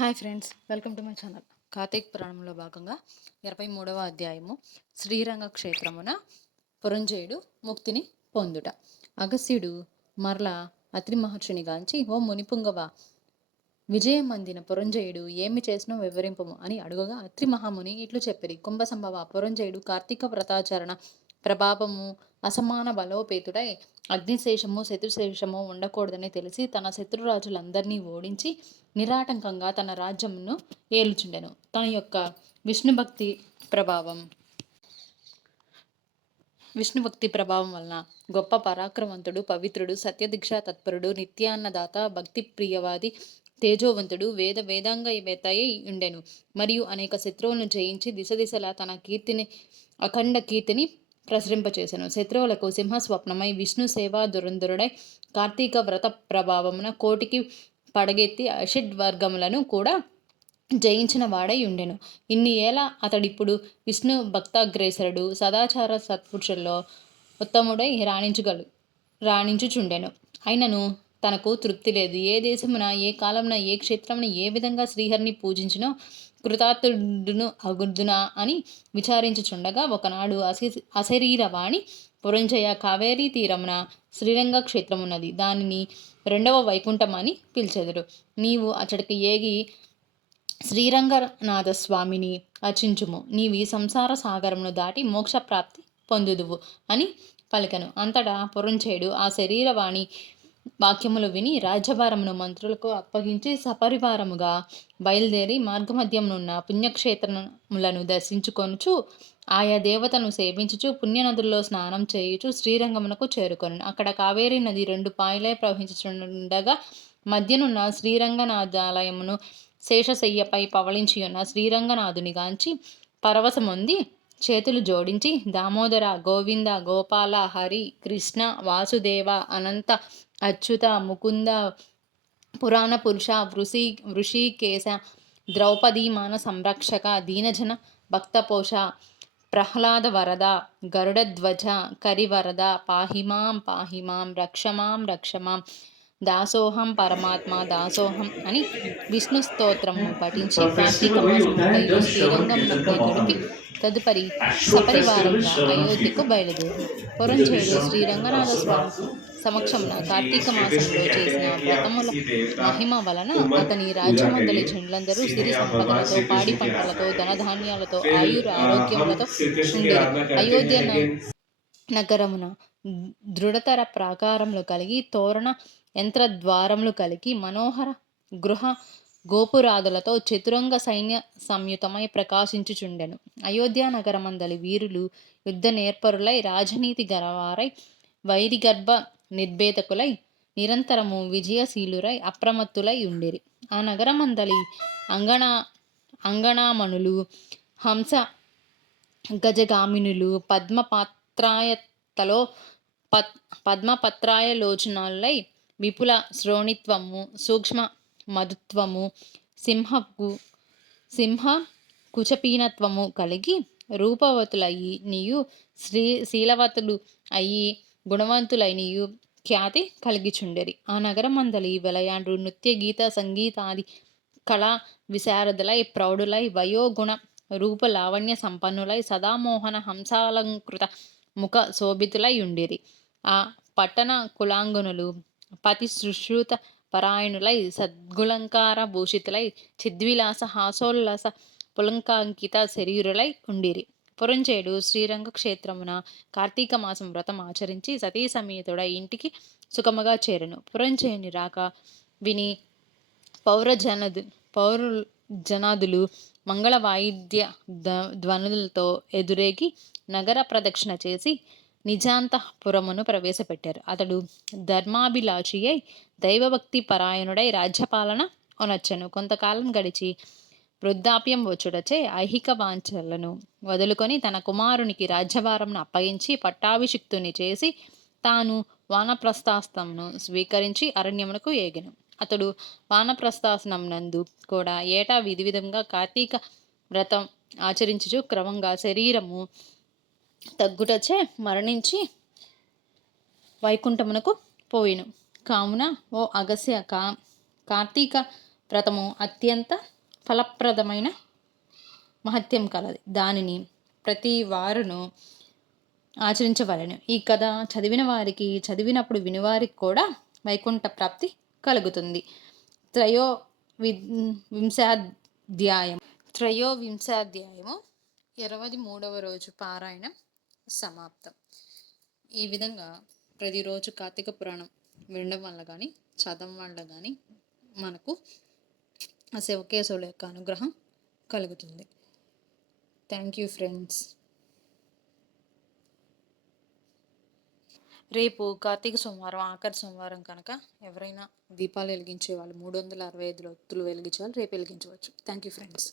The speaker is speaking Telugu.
Hi friends welcome to my channel. Karthika పురాణంలో భాగంగా ఇరవై మూడవ అధ్యాయము శ్రీరంగ క్షేత్రమున పురంజయుడు ముక్తిని పొందుట. అగస్యుడు మరల అత్రి మహర్షిని గాంచి ఓ మునిపుంగవ విజయం అందిన పురంజయుడు ఏమి చేసినో వివరింపము అని అడుగగా అత్రి మహాముని ఇట్లు చెప్పిరి. కుంభసంభవ పురంజయుడు కార్తీక వ్రతాచరణ ప్రభావము అసమాన బలోపేతుడై అగ్నిశేషము శత్రుశేషము ఉండకూడదని తెలిసి తన శత్రురాజులందరినీ ఓడించి నిరాటంకంగా తన రాజ్యమును ఏలుచుండెను. తన యొక్క విష్ణుభక్తి ప్రభావం విష్ణుభక్తి ప్రభావం వలన గొప్ప పరాక్రమంతుడు పవిత్రుడు సత్యదీక్ష తత్పరుడు నిత్యాన్నదాత భక్తి ప్రియవాది తేజోవంతుడు వేద వేదాంగ వేతయి ఉండెను. మరియు అనేక శత్రువులను జయించి దిశ దిశలా తన కీర్తిని అఖండ కీర్తిని ప్రసరింపచేసెను. శత్రువులకు సింహస్వప్నమై విష్ణు సేవా దురంధరుడై కార్తీక వ్రత ప్రభావమున కోటికి పడగెత్తి అషడ్ వర్గములను కూడా జయించిన వాడై ఉండెను. ఇన్ని ఏళ్ళ అతడిప్పుడు విష్ణు భక్తాగ్రేసరుడు సదాచార సత్పురుషుల్లో ఉత్తముడై రాణించగలు రాణించుచుండెను. అయినను తనకు తృప్తి లేదు. ఏ దేశమున ఏ కాలమున ఏ క్షేత్రమున ఏ విధంగా శ్రీహరిని పూజించినో కృతార్థుడును అగుర్దునా అని విచారించుచుండగా ఒకనాడు అసి అశరీరవాణి పురంజయ కావేరీ తీరమున శ్రీరంగ క్షేత్రమున్నది. దానిని రెండవ వైకుంఠం అని పిలిచెదరు. నీవు అచ్చడికి ఏగి శ్రీరంగనాథ స్వామిని అర్చించుము నీవి సంసార సాగరమును దాటి మోక్షప్రాప్తి పొందుదువు అని పలికను. అంతటా పురంచేడు ఆ శరీరవాణి వాక్యములు విని రాజ్యభారమును మంత్రులకు అప్పగించి సపరివారముగా బయలుదేరి మార్గమధ్యమునున్న పుణ్యక్షేత్రములను దర్శించుకొనుచు ఆయా దేవతను సేవించుచు పుణ్యనదుల్లో స్నానం చేయుచు శ్రీరంగమునకు చేరుకొను అక్కడ కావేరీ నది రెండు పాయలై ప్రవహించుండగా మధ్యనున్న శ్రీరంగనాథాలయమును శేషశయ్యపై పవళించి ఉన్న శ్రీరంగనాథుని గాంచి పరవశముంది చేతులు జోడించి దామోదర గోవింద గోపాల హరి కృష్ణ వాసుదేవ అనంత అచ్యుత ముకుంద పురాణ పురుష వృషి వృషికేశ ద్రౌపదీ మాన సంరక్షక దీనజన భక్తపోష ప్రహ్లాద వరద గరుడధ్వజ కరివరద పాహిమాం పాహిమాం రక్షమాం రక్షమాం దాసోహం పరమాత్మ దాసోహం అని విష్ణు స్తోత్రము పఠించి కార్తీక మాసంలో శ్రీరంగం తదుపరి సపరివారంగా అయోధ్యకు బయలుదేరి పురంచేడు శ్రీరంగనాథ స్వామి సమక్షంలో కార్తీక మాసంలో చేసిన వ్రతముల మహిమ వలన అతని రాజ్యమందలి జనులందరూ సిరి సంపదలతో పాడి పంటలతో ధనధాన్యాలతో ఆయుర ఆరోగ్యములతో ఉండేది అయోధ్య నగరమున దృఢతర ప్రాకారములు కలిగి తోరణ యంత్రద్వారములు కలిగి మనోహర గృహ గోపురాదులతో చతురంగ సైన్య సంయుతమై ప్రకాశించుచుండెను. అయోధ్య నగరమందలి వీరులు యుద్ధ నేర్పరులై రాజనీతి గలవారై వైరిగర్భ నిర్భేదకులై నిరంతరము విజయశీలురై అప్రమత్తులై ఉండిరి. ఆ నగరమందలి అంగణ అంగణామణులు హంస గజగామినులు పద్మపాత్రాయతలో పద్ పద్మపత్రాయలోచనాలై విపుల శ్రోణిత్వము సూక్ష్మ మధుత్వము సింహకు సింహ కుచపీనత్వము కలిగి రూపవతులయ్యి నీయు శ్రీ శీలవతులు అయ్యి గుణవంతులైనయు ఖ్యాతి కలిగిచుండెరి. ఆ నగరం అందలి వెలయాండ్రు నృత్య గీత సంగీతాది కళా విశారదులై ప్రౌఢులై వయోగుణ రూప లావణ్య సంపన్నులై సదామోహన హంసాలంకృత ముఖ శోభితులై ఉండిరి. ఆ పట్టణ కులాంగనులు పతి సుశ్రుత పరాయణులై సద్గులంకార భూషితులై చిద్విలాస హాసోల్లాస పులంకాంకిత శరీరులై ఉండిరి. పురంచేడు శ్రీరంగ క్షేత్రమున కార్తీక మాసం వ్రతం ఆచరించి సతీ సమేతుడ ఇంటికి సుఖముగా చేరను. పురంచేయుని రాక విని పౌరజనదు పౌరు జనాదులు మంగళ వాయిద్య ధ్వనులతో ఎదురేగి నగర ప్రదక్షిణ చేసి నిజాంతఃపురమును ప్రవేశపెట్టారు. అతడు ధర్మాభిలాషి అయి దైవభక్తి పరాయణుడై రాజ్యపాలన అనొచ్చను. కొంతకాలం గడిచి వృద్ధాప్యం వచ్చుడచే ఐహిక వాంఛలను వదులుకొని తన కుమారునికి రాజ్యభారంను అప్పగించి పట్టాభిషిక్తుని చేసి తాను వానప్రస్థాస్తంను స్వీకరించి అరణ్యమునకు ఏగెను. అతడు వానప్రస్థాసనం నందు కూడా ఏటా విధి విధంగా కార్తీక వ్రతం ఆచరించుచు క్రమంగా శరీరము తగ్గుటచే మరణించి వైకుంఠమునకు పోయిను. కావున ఓ అగస్య కా కార్తీక వ్రతము అత్యంత ఫలప్రదమైన మహత్యం కలది. దానిని ప్రతి వారును ఆచరించవలను. ఈ కథ చదివిన వారికి చదివినప్పుడు వినివారికి కూడా వైకుంఠ ప్రాప్తి కలుగుతుంది. త్రయో వి వింశాధ్యాయం త్రయోవింశాధ్యాయము ఇరవై మూడవ రోజు పారాయణం. సమాప్తం. ఈ విధంగా ప్రతిరోజు కార్తీక పురాణం వినడం వల్ల కానీ చదవడం వల్ల కానీ మనకు ఆ శివకేశవుల యొక్క అనుగ్రహం కలుగుతుంది. Thank you friends. రేపు కార్తీక సోమవారం ఆఖరి సోమవారం కనుక ఎవరైనా దీపాలు వెలిగించే వాళ్ళు మూడు వందల అరవై ఐదు ఒత్తులు వెలిగించే వాళ్ళు రేపు వెలిగించవచ్చు. Thank you friends.